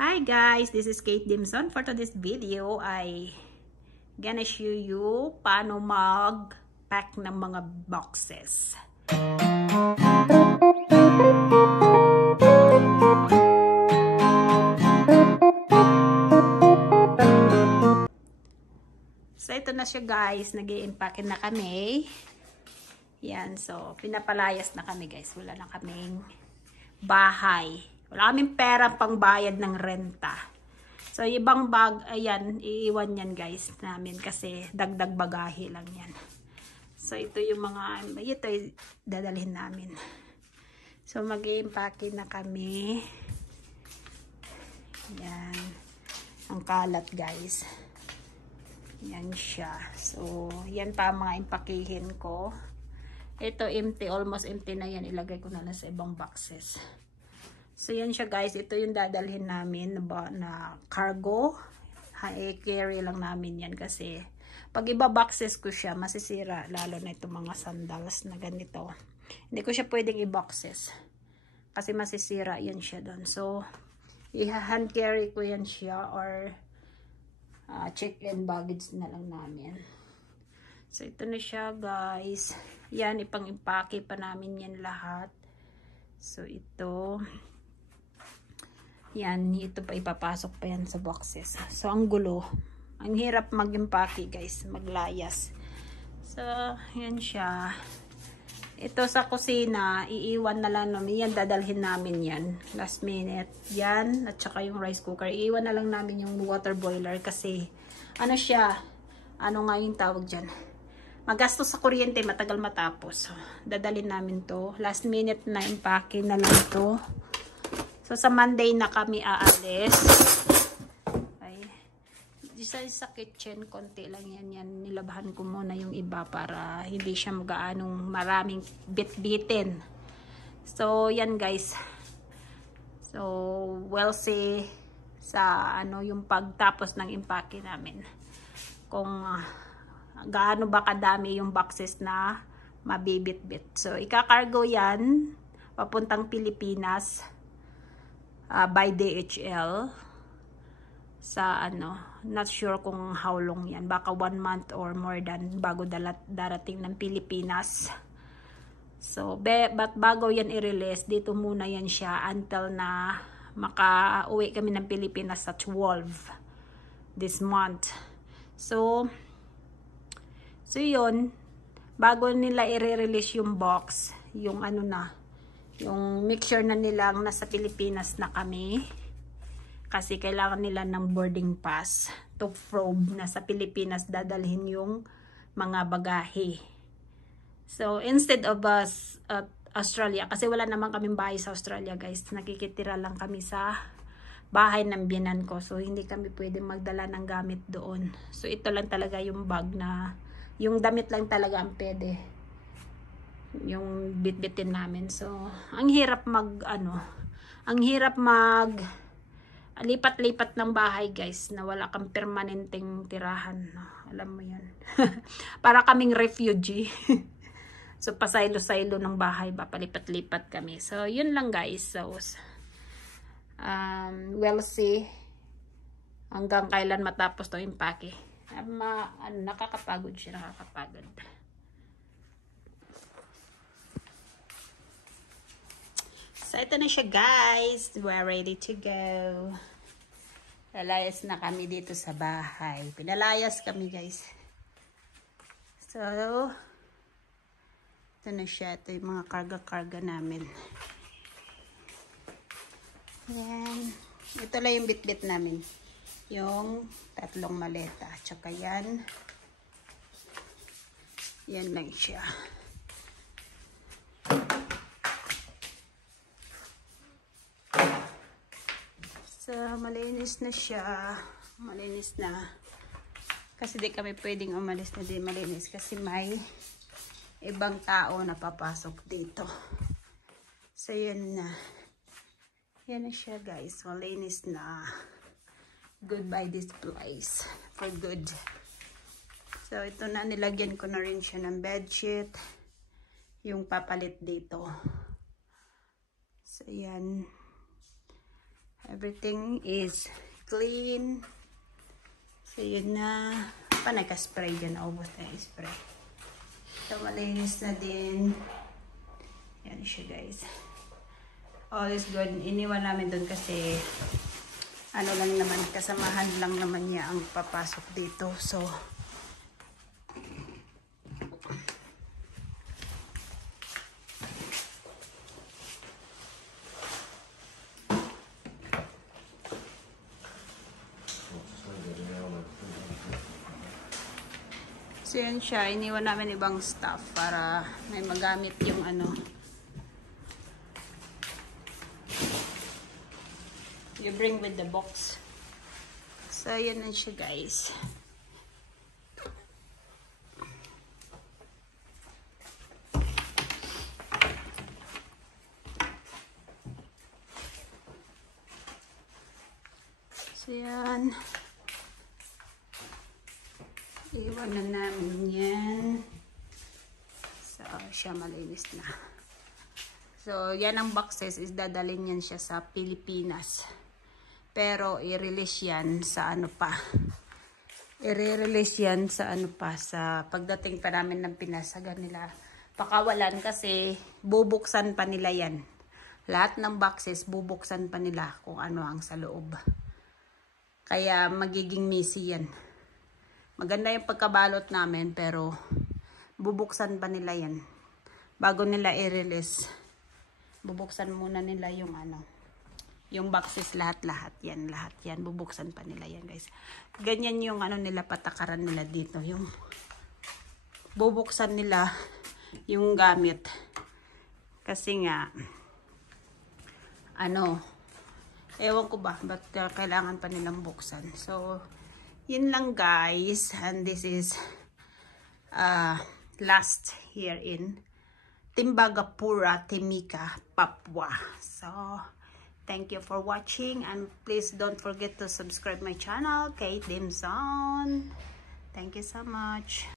Hi guys, this is Kate Dimson. For today's video, I gonna show you paano mag-pack ng mga boxes. So ito na siya guys, nag-i-impake na kami. Yan, so pinapalayas na kami guys. Wala na kaming bahay. Wala kaming pera pang bayad ng renta. So, ibang bag, ayan, iiwan yan guys namin kasi dagdag bagahe lang yan. So, ito yung mga, ito yung dadalhin namin. So, mag-i-impake na kami. Yan. Ang kalat guys. Yan siya. So, yan pa mga impakihin ko. Ito empty, almost empty na yan. Ilagay ko na lang sa ibang boxes. So, yan siya guys. Ito yung dadalhin namin na cargo. I-carry lang namin yan kasi pag iba boxes ko siya, masisira. Lalo na itong mga sandals na ganito. Hindi ko siya pwedeng i-boxes. Kasi masisira yan siya doon. So, i-hand carry ko yan siya or check-in baggage na lang namin. So, ito na siya guys. Yan, ipang-impake pa namin yan lahat. So, ito. Yan, ito pa ipapasok pa yan sa boxes. So, ang gulo. Ang hirap mag-impake guys, maglayas. So, yan siya. Ito sa kusina, iiwan na lang namin. Yan, dadalhin namin yan. Last minute. Yan, at saka yung rice cooker. Iiwan na lang namin yung water boiler kasi, ano siya, ano nga yung tawag dyan? Magastos sa kuryente, matagal matapos. So, dadalhin namin to. Last minute na impake na lang to. So, sa Monday na kami aalis. Okay. Sa kitchen, konti lang yan. Nilabahan ko muna yung iba para hindi siya magaanong maraming bit-bitin. So, yan guys. So, we'll see sa yung pagtapos ng impake namin. Kung gaano ba kadami yung boxes na mabibit-bit. So, ikakargo yan papuntang Pilipinas. By DHL sa not sure kung how long yan, baka 1 month or more than bago darating ng Pilipinas. So but bago yan i-release, dito muna yan siya until na maka-uwi kami ng Pilipinas sa 12 this month. So yun, bago nila i-release yung box, yung yung make sure na nilang nasa Pilipinas na kami kasi kailangan nila ng boarding pass to probe na sa Pilipinas dadalhin yung mga bagahe. So instead of us at Australia, kasi wala naman kaming bahay sa Australia guys, nakikitira lang kami sa bahay ng biyenan ko, so hindi kami pwede magdala ng gamit doon. So ito lang talaga yung bag na yung damit lang talaga ang pwede yung bitbitin namin. So, ang hirap lipat-lipat ng bahay guys na wala kang permanenteng tirahan. Alam mo yan. Para kaming refugee. So, pasaylo-saylo ng bahay, papalipat-lipat kami. So, yun lang guys. So, we'll see hanggang kailan matapos to impake. Nakakapagod siya, nakakapagod. So, ito na siya guys. We're ready to go. Lalayas na kami dito sa bahay. Pinalayas kami guys. So, ito na siya. Ito yung mga karga-karga namin. Yan. Ito lang yung bit-bit namin. Yung 3 maleta. Tsaka yan. Yan lang siya. So, malinis na siya. Malinis na. Kasi di kami pwedeng umalis na di malinis. Kasi may ibang tao na papasok dito. So, yun na. Yan na siya guys. Malinis na. Goodbye this place. For good. So, ito na. Nilagyan ko na rin siya ng bedsheet. Yung papalit dito. So, yan. Everything is clean. So, yun na. Panay ka spray dyan. Ubus na yung spray. So, malinis na din. Yan siya, guys. All is good. Iniwan namin doon kasi ano lang naman, kasamahan lang naman niya ang papasok dito. So, so yan siya, iniwan namin ibang stuff para may magamit yung ano. You bring with the box. So yan na siya, guys. So yan. Iwan na namin yan. So, siya malinis na. So, yan ang boxes is dadalhin yan siya sa Pilipinas. Pero, i-release yan sa ano pa. I-release yan sa ano pa. Sa pagdating pa namin ng Pinas, nila pakawalan kasi bubuksan pa nila yan. Lahat ng boxes, bubuksan pa nila kung ano ang sa loob. Kaya, magiging messy yan. Maganda yung pagkabalot namin pero bubuksan pa nila yan. Bago nila i-release, bubuksan muna nila yung ano, yung boxes lahat-lahat yan. Lahat yan. Bubuksan pa nila yan, guys. Ganyan yung ano nila, patakaran nila dito. Yung bubuksan nila yung gamit. Kasi nga, ano, ewan ko ba, ba't kailangan pa nilang buksan. So, yun lang, guys, and this is last here in Timbagapura, Timika, Papua. So, thank you for watching, and please don't forget to subscribe my channel, Kate Dimson. Thank you so much.